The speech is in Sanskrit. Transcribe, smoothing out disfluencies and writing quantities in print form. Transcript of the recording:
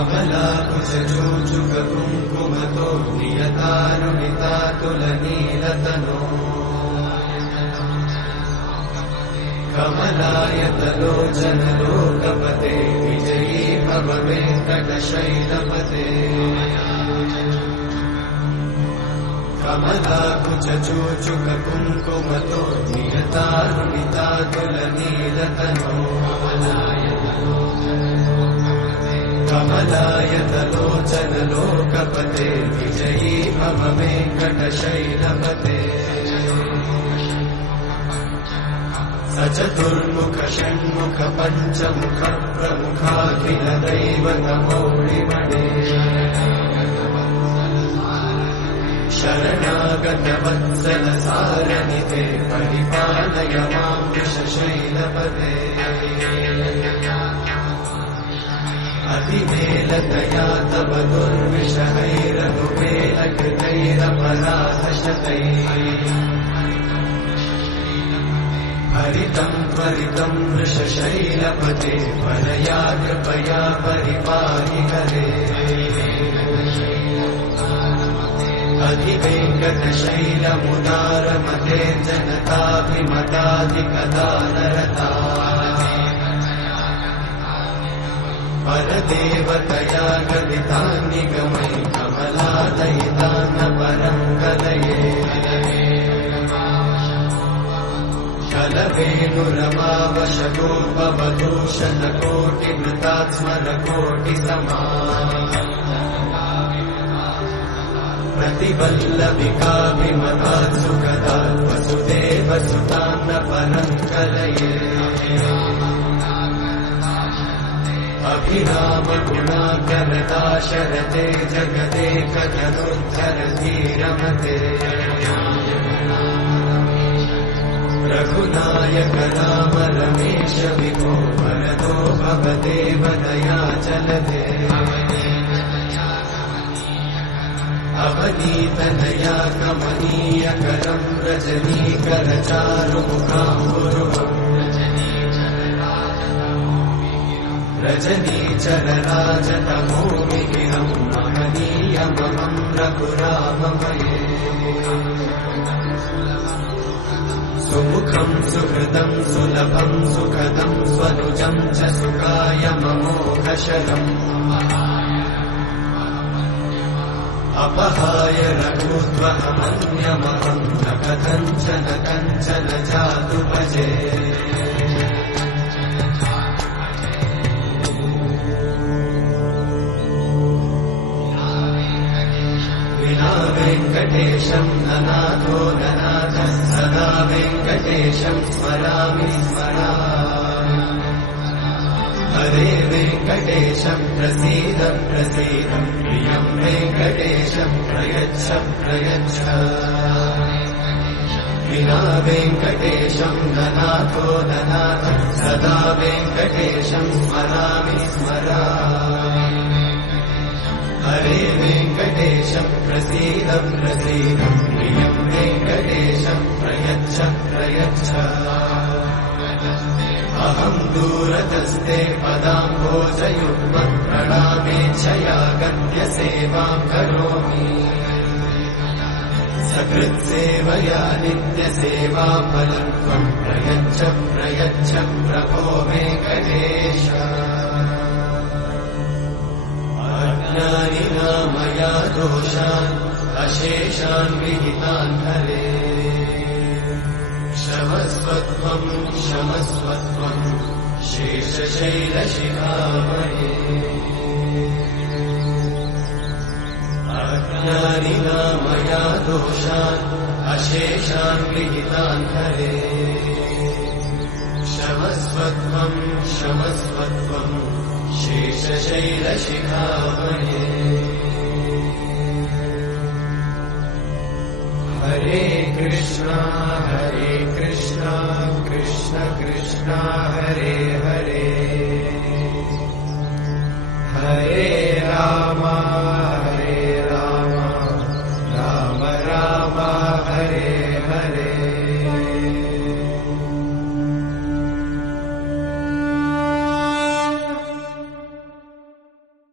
कमलाकुचूचुककुङ्कुमतो नियतारुणितातुलनीलतनो कमलायतलोचनलोकपते विजयी भव वेङ्कटशैलपते कमलाकुचूचुककुङ्कुमतो नियतारुणितातुलनीलतनो कमलायतलोचनलोकपते विजयी भव वेङ्कटशैलपते सचतुर्मुख षण्मुख पञ्चमुख प्रमुखाखिलदैवतमौलिमणे शरणागतवत्सल सारनिते परिपालय मां वृषशैलपते अधिमेलतया तव दुर्विषहैरनुपेलकृतैरपराधशतैः हरितं त्वरितं वृषशैलपते परया कृपया परिपाहि हरे अधिवेङ्कटशैलमुदारमते जनताभिमताधिकदानरता परदेवतया गदितान्निगमै कमलादयितान्न परं गदये शलवेणुरमावशतोपवधूषणकोटिमृतात्स्मरकोटिसमा प्रतिवल्लभिकाभिमतात् सुखदात् वसुदेवसुतान्न परं कलये अभिरामगुणाकरदाशरथे जगदेकजनोद्धरधीरमते रघुनायक राम रमेश विभो वरदो भवदेव दयाचलते अवनीतनया कमनीयकरं रजनीकरचारुमुखाम्बुरुहम् रजनीचरराजतमोमिहिरं महनीयमहं रघुराममये सुमुखं सुहृदं सुलभं सुखदं स्वनुजं च सुखायममोघशरम् अपहाय रघुत्वहमन्यमहं न कथञ्चन कञ्चन जातु भजे विना वेङ्कटेशं ननाथो ननाथः सदा वेङ्कटेशं स्मरामि स्मरामि हरे वेङ्कटेशं प्रसीद प्रसीद प्रियं वेङ्कटेशं प्रयच्छ प्रयच्छ विना वेङ्कटेशं ननाथो ननाथः सदा वेङ्कटेशं स्मरामि स्मरामि हरे वेङ्कटेशं प्रसीद प्रसीद प्रियं वेङ्कटेशं प्रयच्छ प्रयच्छ अहं दूरतस्ते पदाम्भोजयुग्मं प्रणामेच्छया गत्य सेवां करोमि सकृत्सेवया नित्यसेवाफलं त्वं प्रयच्छ प्रयच्छ प्रभो वेङ्कटेश अज्ञानिना मया दोषान् अशेषान् विहितान् हरे क्षमस्वत्वं क्षमस्वत्वं शेषशैलशिखामणे अज्ञानिना मया दोषान् अशेषान् विहितान् हरे क्षमस्वत्वं क्षमस्वत्वं शेषशैलशिखामणे हरे कृष्णा कृष्ण कृष्ण हरे हरे हरे राम राम राम हरे हरे